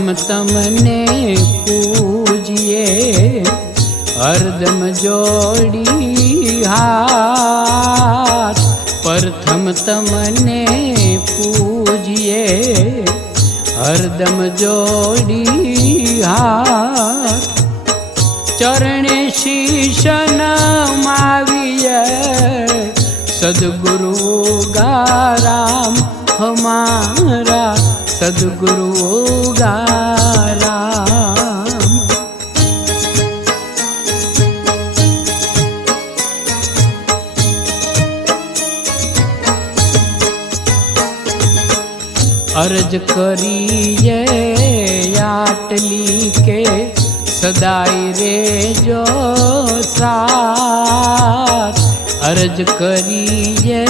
પ્રથમ તમને પૂજીએ હરદમ જોડી હાથ પ્રથમ તમને પૂજીએ હરદમ જોડી હાથ ચરણે શીશ નમાવીએ સદગુરુ ગારામ હમારા સદગુરુ ગારામ અરજ કરીએ આટલી કે સદાય રેજો સાથ અરજ કરીએ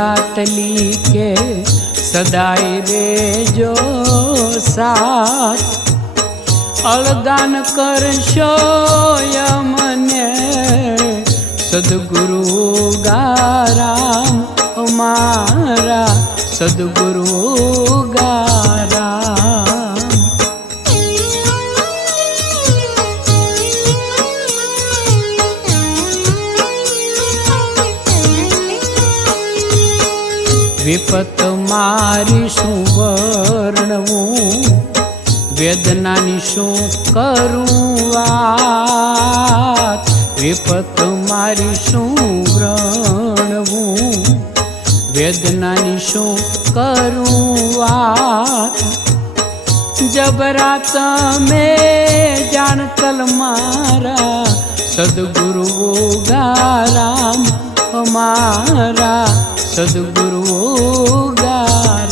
આટલી કે સદાય રેજો સાથ અળગાન કરશો યમને સદગુરુ ગારામ અમારા સદગુરુ ગારામ વિપત મારી શું વર્ણવું વેદનાની શું કરું વાત વિપત મારી શું વર્ણવું વેદનાની શું કરું વાત જબરા તમે જાણતલ મારા સદગુરુ ગારામ અમારા સદગુરુ ગારામ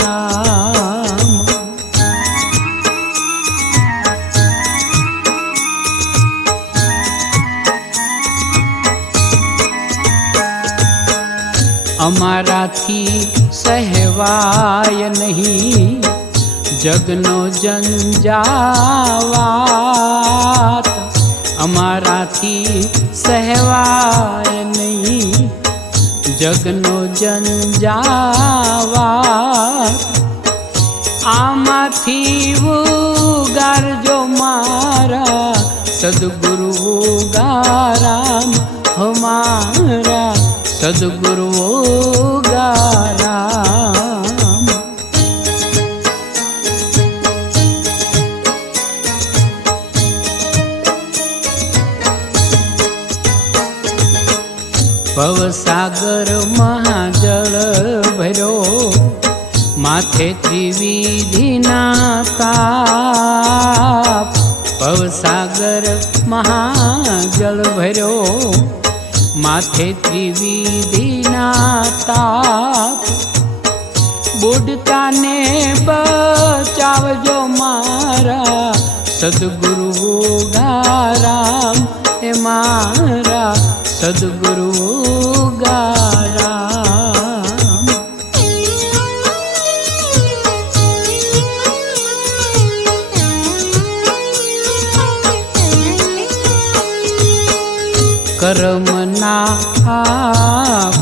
અમારાથી સહેવાય નહીં જગનો જંજાવાત અમારાથી સહેવાય નહીં જગનો જંજાવાત આમાંથી ઉગારજો મારા સદગુરુ ગારામ હમારા સદગુરુ ગારામ ભવસાગર મહાજળ ભર્યો માથે ત્રિવિધિના તાપ ભવસાગર મહાજળ ભર્યો માથે ત્રિવિધિના તાપ બુડતાને બચાવજો મારા સદગુરુ ગારામ એ મારા સદગુરુ ગારામ કર્મના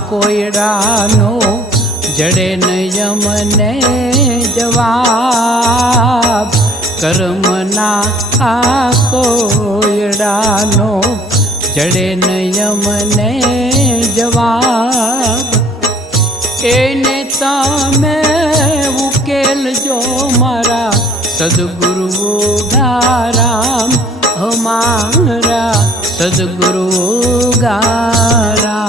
કોયડાનો જડે ન યમને જવાબ કર્મના કોયડાનો જડે ન યમને જવાબ એને તમે ઉકેલજો મારા સદગુરુ ગારામ હમારા સદગુરુ ગારામ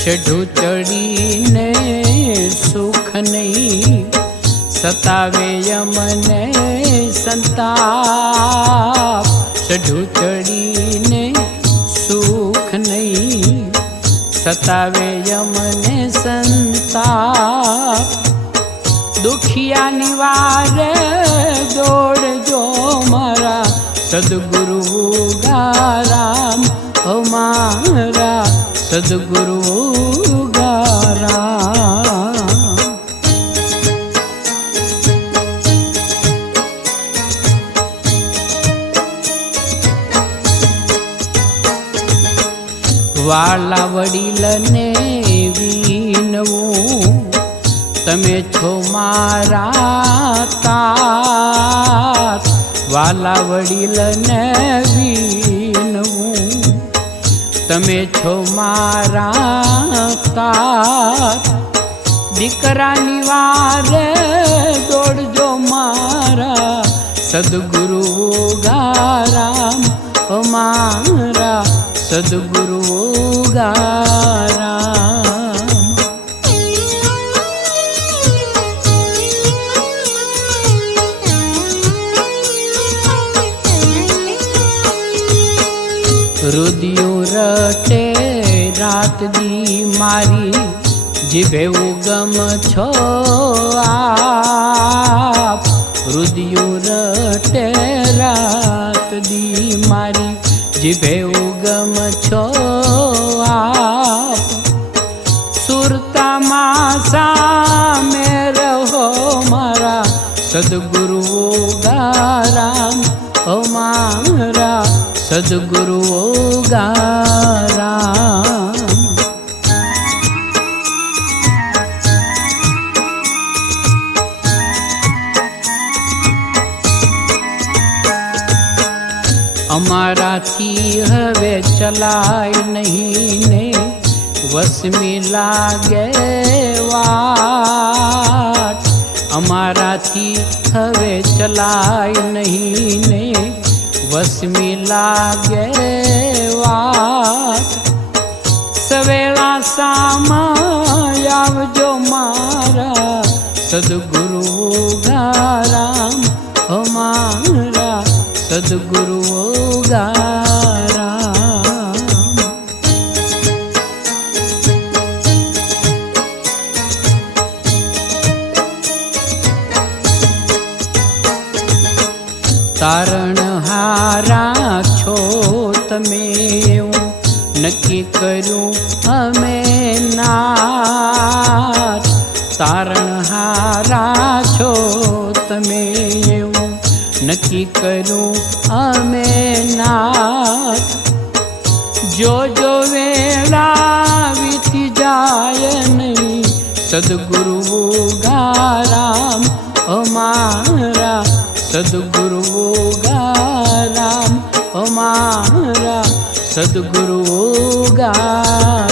ચઢું ચડીને સુખ નહીં સતાવે યમને સંતાપ ચઢું ચડીને સુખ નહીં સતાવે યમને સંતાપ દુખિયા નિવારે દોડજો મારા સદગુરુ ગારામ અમારા સદગુરુ ગારામ વાલા વડીલને વિનવું, તમે છો મારા તાત. વાલા વડીલને વિનવું, તમે છો મારા તાત. દીકરાની વારે દોડજો મારા સદગુરુ ગારામ, મારા સદગુરુ ગારામ. રુદિયો રટે રાત દી મારી, જીભે ઉગમ છો આપ. રુદિયો રટે રાત દી મારી, જીભે ઉગમ છો આપ. સુરતામાં સામે રહો મારા સદગુરુ ગારામ, મારા સદગુરુ ગારામ. અમારાથી હવે ચલાય નહીં ને, વસમી લાગે વાટ. અમારાથી હવે ચલાય નહીં ને, વસમી લાગે વાત. સવેળા સામા આવજો મારા સદગુરુ ગારામ, મારા સદગુરુ ગારામ. તારણહારા છો તમે એવું નક્કી કર્યું અમે નાથ. તારણહારા છો તમે એવું નક્કી કર્યું અમે નાથ. જો વેળા વીતી જાય નહીં સદગુરુ ગારામ, અમારા સદગુરુ ગારામ, અમારા સદગુરુ ગારામ.